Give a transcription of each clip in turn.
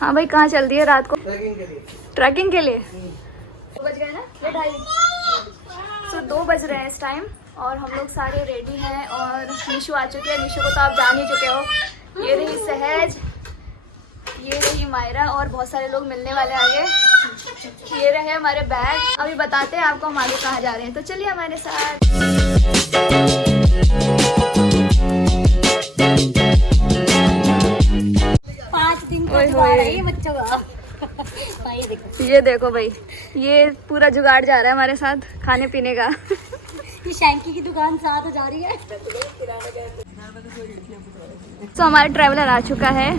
हाँ भाई, कहाँ चल रही है रात को? ट्रैकिंग के लिए। 2 बज गए ना, ये 2:30। तो 2 बज रहे हैं इस टाइम और हम लोग सारे रेडी हैं और निशु आ चुके हैं। निशु को तो आप जान ही चुके हो। ये रही सहज, ये रही मायरा और बहुत सारे लोग मिलने वाले आगे। ये रहे हमारे बैग। अभी बताते हैं आपको हम आगे कहाँ जा रहे हैं, तो चलिए हमारे साथ। ये देखो भाई, ये पूरा जुगाड़ जा रहा है हमारे साथ खाने पीने का। ये शैंकी की दुकान साथ जा रही है। तो हमारा ट्रैवलर आ चुका है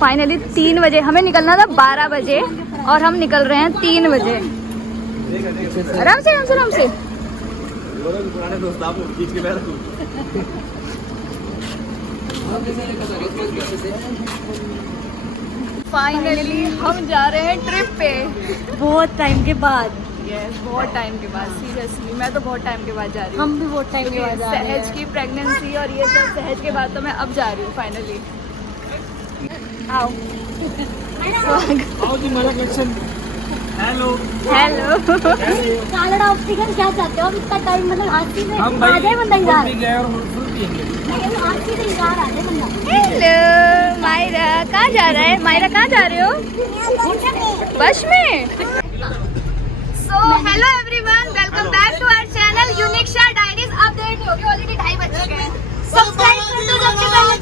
फाइनली। 3 बजे हमें निकलना था, 12 बजे और हम निकल रहे हैं 3 बजे। आराम से आराम से आराम से। फाइनली हम जा रहे हैं ट्रिप पे बहुत टाइम के बाद। यस, बहुत टाइम के बाद। सीरियसली मैं तो बहुत टाइम के बाद जा रही हूँ। हम भी बहुत टाइम के बाद जा रहे हैं। सहज की प्रेगनेंसी और ये सब सहज के बाद तो मैं अब जा रही हूँ फाइनली। आओ आओ जी, मेरा collection. Hello hello. Kalra optical क्या चाहते हो? अब इतना टाइम मतलब आज से आ जाए बंदा इधर। हेलो मायरा, कहाँ जा रहा है? मायरा कहाँ जा रहे हो? बस में। So hello everyone, welcome back to our channel Uniksha diaries. अब देर नहीं होगी, ऑलरेडी 2:30 बज चुके हैं। सब्सक्राइब कर दो सबसे पहले।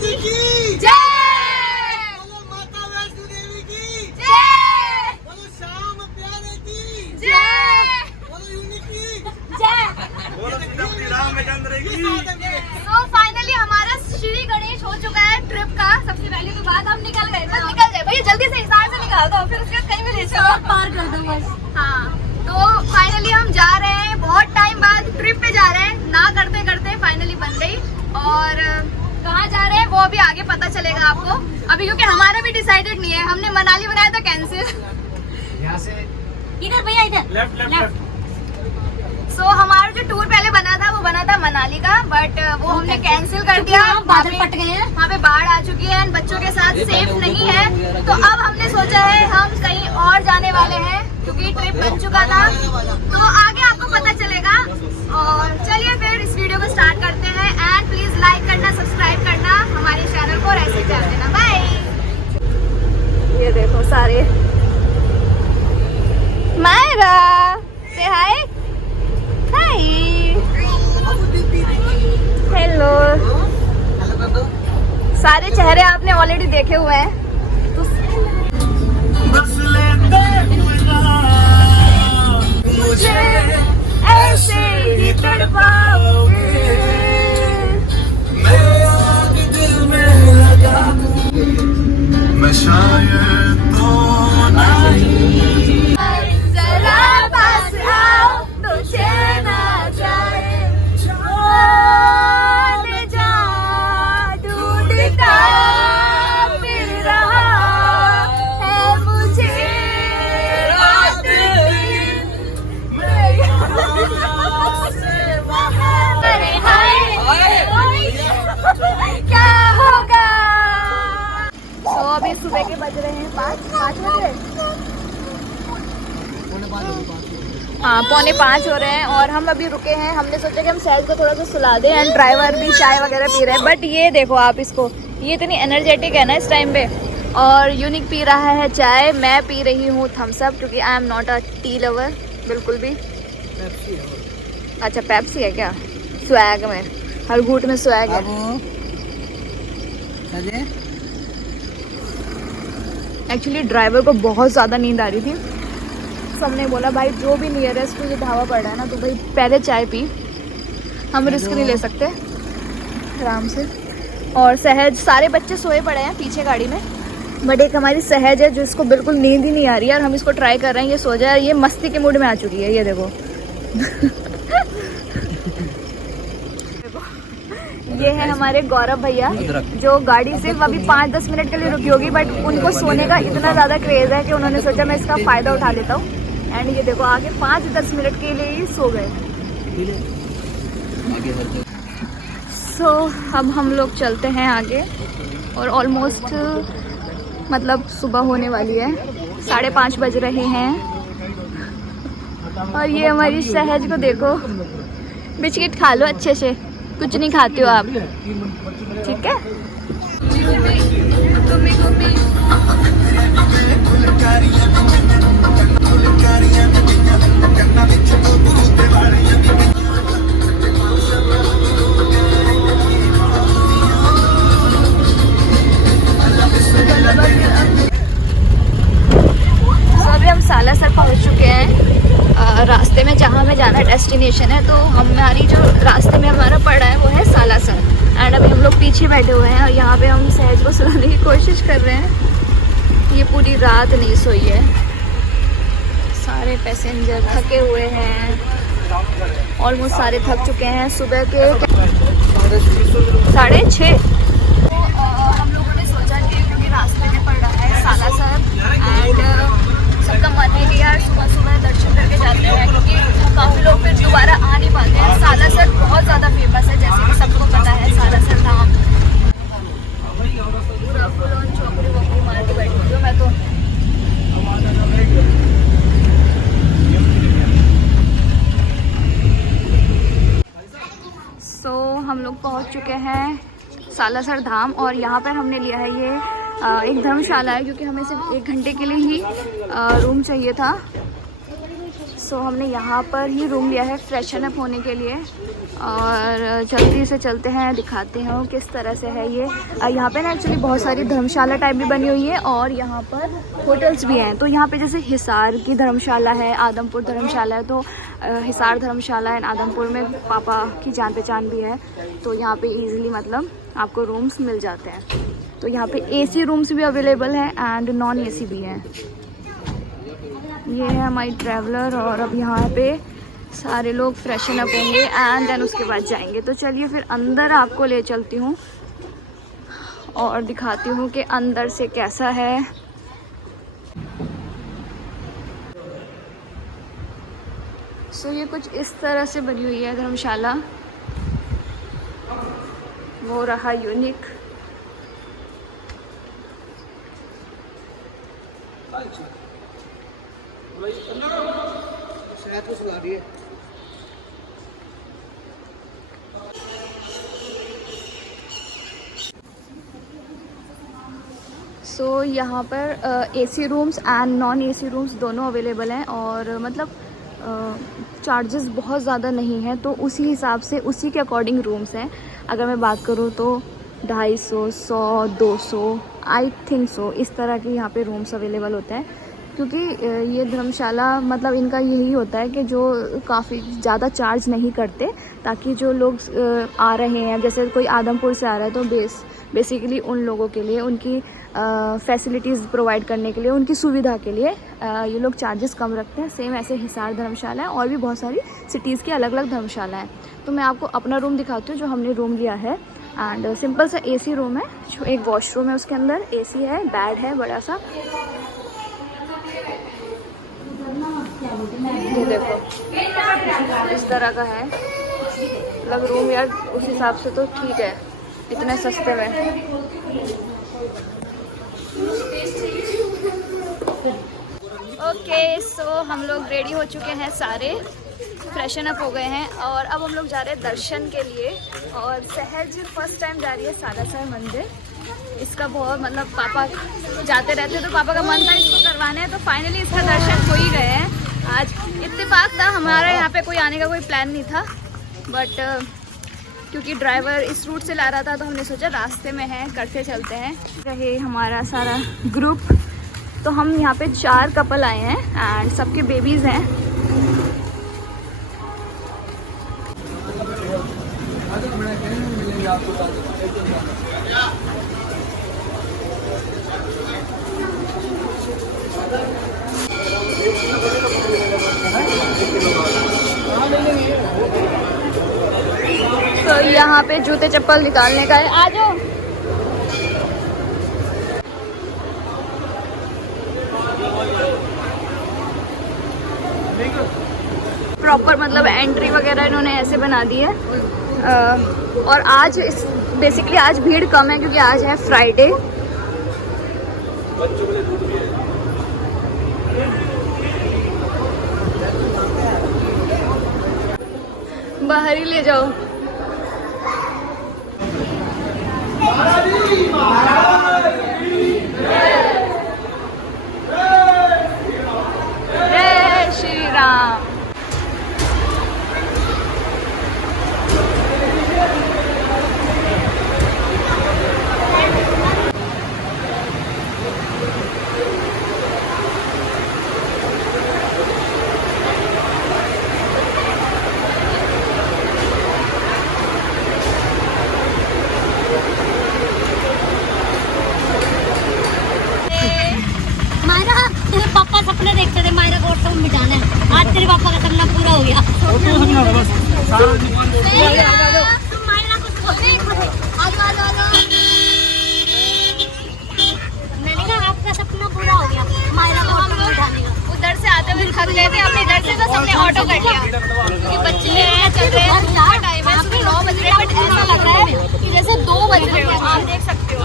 जय माता वैष्णो देवी की जय, बोलो, श्याम प्यारे की जय, बोलो, यूनिक की जय। बोलो, श्री रामचंद्र की। तो फाइनली हमारा श्री गणेश हो चुका है ट्रिप का। सबसे पहले तो बात, हम निकल गए। बस निकल जाए भैया, जल्दी से हिसाब से निकाल दो, फिर उसके बाद कहीं भी ले चलो, पार कर दो बस। हाँ, तो फाइनली हम जा रहे हैं, बहुत टाइम बाद ट्रिप पे जा रहे हैं। ना करते करते फाइनली बन गई। और कहाँ जा रहे हैं वो अभी आगे पता चलेगा आपको अभी, क्योंकि हमारा भी डिसाइडेड नहीं है। हमने मनाली बनाया था कैंसिल। यहाँ से इधर भैया, इधर लेफ्ट लेफ्ट। सो हमारा जो टूर पहले बना था वो बना था मनाली का, बट वो हमने कैंसिल कर दिया। बादल फट गए हैं। वहाँ पे बाढ़ आ चुकी है, बच्चों के साथ सेफ नहीं है। तो अब हमने सोचा है हम कहीं और जाने वाले हैं, क्योंकि ट्रिप बन चुका था। तो आगे आपको पता चलेगा। और चलिए फिर इस वीडियो को स्टार्ट करते हैं। एंड प्लीज लाइक करना, सब्सक्राइब करना हमारे चैनल को और ऐसे प्यार देना। बाय। ये देखो सारे। मायरा से हाय। हाय, हेलो। सारे चेहरे आपने ऑलरेडी देखे हुए हैं। बस लेते मुझे ऐसे ही तड़पाओगे, मैं आग दिल में लगा मैं शायद तो नहीं। जरा पास आओ तो चैन आ जाए, जाने जा ढूंढता फिर रहा है मुझे रात दिन। अरे हाय, क्या होगा? तो अभी सुबह के बज रहे हैं 5 बजे। हाँ, 4:45 हो रहे हैं और हम अभी रुके हैं। हमने सोचा कि हम सहज को थोड़ा सा सुला दें एंड ड्राइवर भी चाय वगैरह पी रहे हैं। बट ये देखो आप इसको, ये इतनी एनर्जेटिक है ना इस टाइम पे। और यूनिक पी रहा है चाय, मैं पी रही हूँ थम्स अप, क्योंकि I am not a tea lover बिल्कुल भी। अच्छा, पेप्सी है क्या? स्वैग में, हर घूट में स्वैग है। एक्चुअली ड्राइवर को बहुत ज़्यादा नींद आ रही थी। सबने बोला भाई जो भी नियरेस्ट तुझे ढाबा पड़ रहा है ना, तो भाई पहले चाय पी, हम रिस्क नहीं ले सकते, आराम से। और सहज, सारे बच्चे सोए पड़े हैं पीछे गाड़ी में, बट एक हमारी सहज है जो इसको बिल्कुल नींद ही नहीं आ रही है और हम इसको ट्राई कर रहे हैं ये सो जाए। ये मस्ती के मूड में आ चुकी है, ये देखो। ये है हमारे गौरव भैया, जो गाड़ी सिर्फ अभी 5-10 मिनट के लिए रुकी होगी, बट उनको सोने का इतना ज़्यादा क्रेज है कि उन्होंने सोचा मैं इसका फ़ायदा उठा लेता हूँ। एंड ये देखो आगे 5-10 मिनट के लिए ही सो गए। सो अब हम लोग चलते हैं आगे और ऑलमोस्ट मतलब सुबह होने वाली है, 5:30 बज रहे हैं। और ये हमारी सहज को देखो, बिस्किट खा लो अच्छे से, कुछ नहीं खाते हो आप, ठीक है। अभी हम सालासर पहुंच चुके हैं। रास्ते में जहाँ हमें जाना डेस्टिनेशन है, तो हमारी जो रास्ते में हमारा पड़ा है वो है सालासर। एंड अभी हम लोग पीछे बैठे हुए हैं और यहाँ पे हम सहज को सुलाने की कोशिश कर रहे हैं। ये पूरी रात नहीं सोई है, सारे पैसेंजर थके हुए हैं, ऑलमोस्ट सारे थक चुके हैं। सुबह के 6:30। हम लोगों ने सोचा कि क्योंकि रास्ते में पड़ रहा है सालासर एंड सबका मन है कि यार सुबह सुबह दर्शन करके जाते हैं, क्योंकि काफ़ी लोग फिर दोबारा आ नहीं पाते हैं। सालासर बहुत ज़्यादा फेमस है, जैसे कि सबको पता है सालासर धाम। पूरा फुल ऑन चौकड़ी वोकड़ी मार के बैठी हुई हूँ मैं तो। हम लोग पहुँच चुके हैं सालासर धाम और यहाँ पर हमने लिया है ये एक धर्मशाला है, क्योंकि हमें सिर्फ 1 घंटे के लिए ही रूम चाहिए था। हमने यहाँ पर ही रूम लिया है फ्रेशन अप होने के लिए। और जल्दी से चलते हैं, दिखाते हैं किस तरह से है ये। यहाँ पे ना एक्चुअली बहुत सारी धर्मशाला टाइप भी बनी हुई है और यहाँ पर होटल्स भी हैं। तो यहाँ पे जैसे हिसार की धर्मशाला है, आदमपुर धर्मशाला है, तो हिसार धर्मशाला एंड आदमपुर में पापा की जान पहचान भी है, तो यहाँ पे इजीली मतलब आपको रूम्स मिल जाते हैं। तो यहाँ पे एसी रूम्स भी अवेलेबल है एंड नॉन एसी भी है। ये है हमारी ट्रैवलर और अब यहाँ पे सारे लोग फ्रेशन अप होंगे एंड देन उसके बाद जाएंगे। तो चलिए फिर अंदर आपको ले चलती हूँ और दिखाती हूँ कि अंदर से कैसा है। ये कुछ इस तरह से बनी हुई है धर्मशाला, वो रहा यूनिक। यहाँ पर AC rooms and non AC rooms दोनों अवेलेबल हैं और मतलब चार्जेस बहुत ज़्यादा नहीं है, तो उसी हिसाब से उसी के अकॉर्डिंग रूम्स हैं। अगर मैं बात करूँ तो 250, 100, 200 आई थिंक सो इस तरह के यहाँ पे रूम्स अवेलेबल होते हैं। क्योंकि ये धर्मशाला मतलब इनका यही होता है कि जो काफ़ी ज़्यादा चार्ज नहीं करते, ताकि जो लोग आ रहे हैं, जैसे कोई आदमपुर से आ रहा है तो बेसिकली उन लोगों के लिए, उनकी फैसिलिटीज़ प्रोवाइड करने के लिए, उनकी सुविधा के लिए ये लोग चार्जेस कम रखते हैं। सेम ऐसे हिसार धर्मशाला है और भी बहुत सारी सिटीज़ की अलग अलग धर्मशाला हैं। तो मैं आपको अपना रूम दिखाती हूँ जो हमने रूम लिया है। एंड सिंपल सा एसी रूम है, जो एक वॉशरूम है, उसके अंदर एसी है, बेड है बड़ा सा। ये देखो इस तरह का है, मतलब रूम यार उस हिसाब से तो ठीक है, इतने सस्ते में। ओके, सो हम लोग रेडी हो चुके हैं, सारे फ्रेशन अप हो गए हैं और अब हम लोग जा रहे हैं दर्शन के लिए। और सहज फर्स्ट टाइम जा रही है सालासर मंदिर। इसका बहुत मतलब पापा जाते रहते तो पापा का मन था इसको करवाने, तो फाइनली इसका दर्शन हो ही गए हैं। आज इत्तेफाक था, हमारे यहाँ पे कोई आने का कोई प्लान नहीं था, बट क्योंकि ड्राइवर इस रूट से ला रहा था तो हमने सोचा रास्ते में है करते चलते हैं। रहे हमारा सारा ग्रुप, तो हम यहाँ पे 4 कपल आए हैं एंड सबके बेबीज़ हैं। तो यहाँ पे जूते चप्पल निकालने का है, आ जाओ। प्रॉपर मतलब एंट्री वगैरह इन्होंने ऐसे बना दी है। और आज बेसिकली आज भीड़ कम है क्योंकि आज है फ्राइडे। बाहर ही ले जाओ। जय श्री राम। मायरा तेरे पापा सपने देखते थे मायरा को ऑटो में बिठाना है। आज तेरे पापा का सपना पूरा हो गया। मायरा को मैंने कहा आपका सपना पूरा हो गया मायरा को ऑटो में बिठाने का। उधर से आते हुए थक गए थे, हमने इधर से तो सबने ऑटो कर लिया क्योंकि बच्चे चल रहे हैं, सुबह का टाइम है, सुबह 9 बज रहे हैं, बट ऐसा लग रहा है कि जैसे 2 बज रहे हैं। आप देख सकते हो।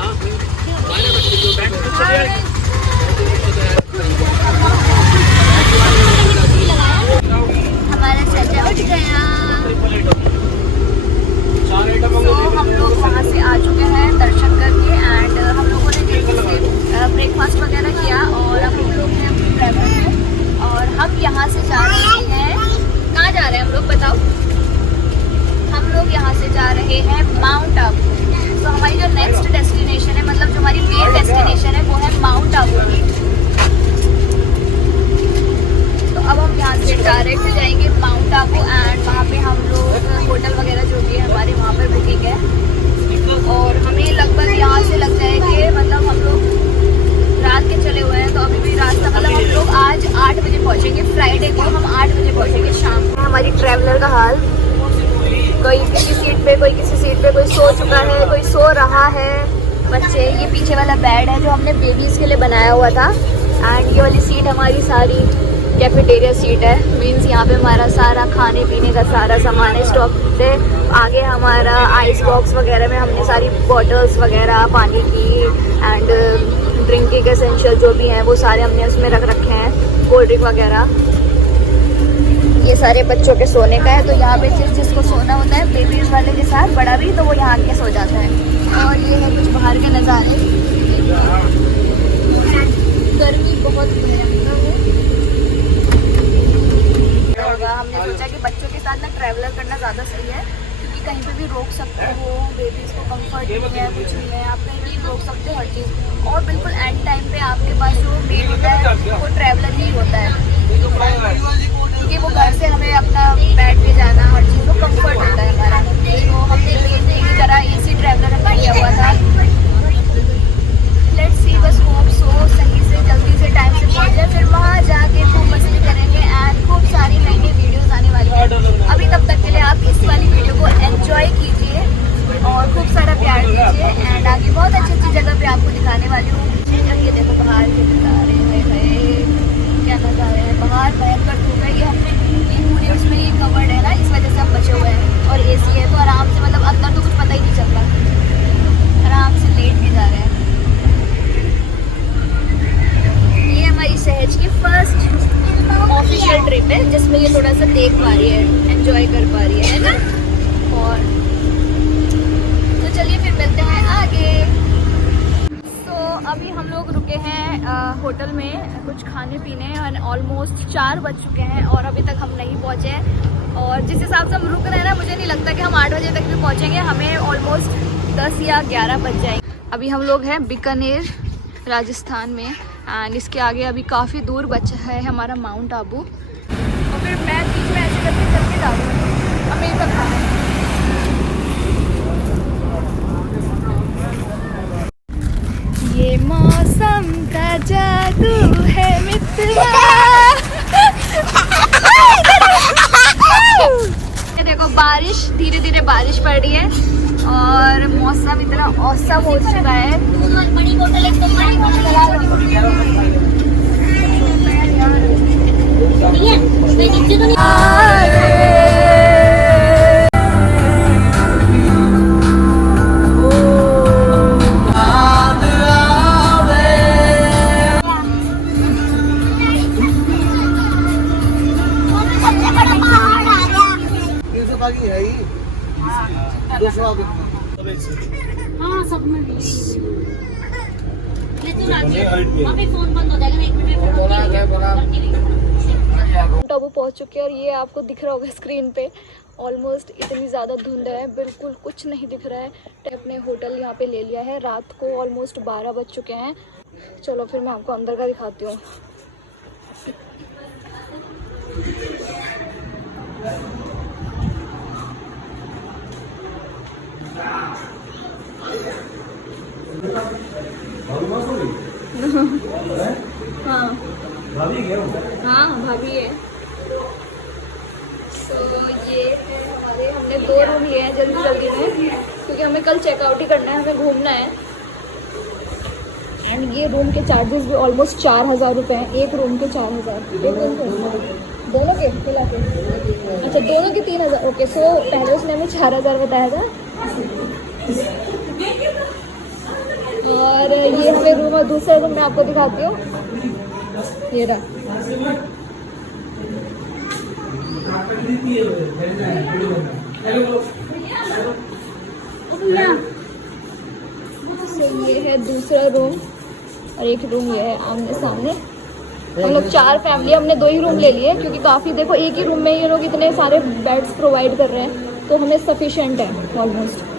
हमारा चाचा उठ गया। तो हम लोग वहाँ से आ चुके हैं दर्शन करके एंड हम लोगों ने जल्दी से ब्रेकफास्ट वगैरह किया और अब हम लोग हैं अपने ट्रैवल में और हम यहाँ से जा रहे हैं। कहाँ जा रहे हैं हम लोग बताओ? हम लोग यहाँ से जा रहे हैं माउंट आबू। तो हमारी जो नेक्स्ट डेस्टिनेशन है, मतलब जो हमारी मेन डेस्टिनेशन है वो है माउंट आबू की। तो अब हम यहाँ से डायरेक्ट जाएंगे माउंट आबू एंड वहाँ पे हम लोग होटल वगैरह जो भी है हमारे वहाँ पर बुकिंग है और हमें लगभग यहाँ से लग जाएंगे, मतलब हम लोग रात के चले हुए हैं तो अभी भी रास्ता, मतलब हम लोग आज 8 बजे पहुँचेंगे। फ्राइडे को हम 8 बजे पहुँचेंगे शाम को। हमारी ट्रैवलर का हाल, कोई किसी सीट पे, कोई किसी सीट पे, कोई सो चुका है, कोई सो रहा है। बच्चे, ये पीछे वाला बेड है जो हमने बेबीज़ के लिए बनाया हुआ था एंड ये वाली सीट हमारी सारी कैफेटेरिया सीट है। मीन्स यहाँ पे हमारा सारा खाने पीने का सारा सामान है स्टॉक से। आगे हमारा आइस बॉक्स वगैरह में हमने सारी बॉटल्स वगैरह पानी की एंड ड्रिंकिंग एसेंशियल जो भी हैं वो सारे हमने उसमें रख रखे हैं, कोल्ड ड्रिंक वगैरह। ये सारे बच्चों के सोने का है, तो यहाँ पे जिसको सोना होता है बेबीज वाले के साथ, बड़ा भी, तो वो यहाँ आके सो जाता है। और ये है कुछ बाहर के नज़ारे। गर्मी बहुत भयंकर है। हमने सोचा कि बच्चों के साथ ना ट्रैवलर करना ज़्यादा सही है क्योंकि कहीं पे भी रोक सकते हो, बेबीज़ को कंफर्ट नहीं है, कुछ नहीं है, आप कहीं भी रोक सकते हो हर चीज़। और बिल्कुल एंड टाइम पे आपके पास जो मेड होता है वो ट्रैवलर ही होता है क्योंकि वो घर से हमें अपना बैठ के जाना, हर चीज़ को कंफर्ट होता है हमारा। तो हमने एक तरह एसी ट्रैवलर हमने किया हुआ था। लेट्स सी, बस होप सो सही से जल्दी से टाइम से पहुँच जाए, फिर वहाँ जाके खूब मस्ती करेंगे एंड खूब सारी नई नई वीडियोज़ आने वाली हैं। अभी तब तक के लिए आप इस वाली वीडियो को एंजॉय कीजिए और खूब सारा प्यार दीजिए एंड आगे बहुत अच्छी अच्छी जगह पे आपको दिखाने वाली हूँ। ये देखो बाहर के नज़ारे हैं, क्या नज़ारे हैं बाहर, भयंकर धूप है। ये हमने पूरी उसमें ये कवर्ड है ना, इस वजह से हम बचे हुए हैं और एसी है तो आराम से, मतलब अंदर तो कुछ पता ही नहीं चल रहा, आराम से लेट के जा रहे हैं। ये हमारी सहज की फर्स्ट ऑफिशियल ट्रिप है जिसमें ये थोड़ा सा देख पा रही है, एंजॉय कर पा रही है ना। और तो चलिए फिर मिलते हैं आगे। तो अभी हम लोग रुके हैं होटल में कुछ खाने पीने और ऑलमोस्ट 4 बज चुके हैं और अभी तक हम नहीं पहुँचे हैं। और जिस हिसाब से हम रुक रहे हैं ना, मुझे नहीं लगता कि हम 8 बजे तक भी पहुँचेंगे, हमें ऑलमोस्ट 10 या 11 बज जाएंगे। अभी हम लोग हैं बीकानेर राजस्थान में एंड इसके आगे अभी काफ़ी दूर बचा है हमारा माउंट आबू। और फिर मैं बीच में ऐसे करके चल के जा रही हूँ, अब मेरे तक खाना है। ये मौसम का जादू है मित्रा। ये देखो बारिश, धीरे धीरे बारिश पड़ रही है और मौसम इतना औसम हो चुका है। बड़ी बोतल एकदम बड़ी हाँ सब में भी ये तो अभी फोन बंद हो जाएगा ना, 1 मिनट में फोन टाबू पहुंच चुके हैं और ये आपको दिख रहा होगा स्क्रीन पे। ऑलमोस्ट इतनी ज़्यादा धुंध है, बिल्कुल कुछ नहीं दिख रहा है। अपने होटल यहाँ पे ले लिया है, रात को ऑलमोस्ट 12 बज चुके हैं। चलो फिर मैं आपको अंदर का दिखाती हूँ। हाँ हाँ भाभी है। सो ये है हमारे, हमने 2 रूम लिए हैं जल्दी जल्दी में क्योंकि हमें कल चेकआउट ही करना है, हमें घूमना है। एंड ये रूम के चार्जेस भी ऑलमोस्ट 4000 रुपये हैं। एक रूम के 4000, एक रूम के दोनों के मिला के, अच्छा दोनों के 3000। ओके, सो पहले उसने हमें 4000 बताया था। और ये हमें रूम, और दूसरा रूम मैं आपको दिखाती हूँ, ये रहा। So, ये है दूसरा रूम और एक रूम ये है आमने सामने। हम लोग 4 फैमिली, हमने 2 ही रूम ले लिए क्योंकि काफ़ी, देखो एक ही रूम में ये लोग इतने सारे बेड्स प्रोवाइड कर रहे हैं तो हमें सफिशिएंट है ऑलमोस्ट।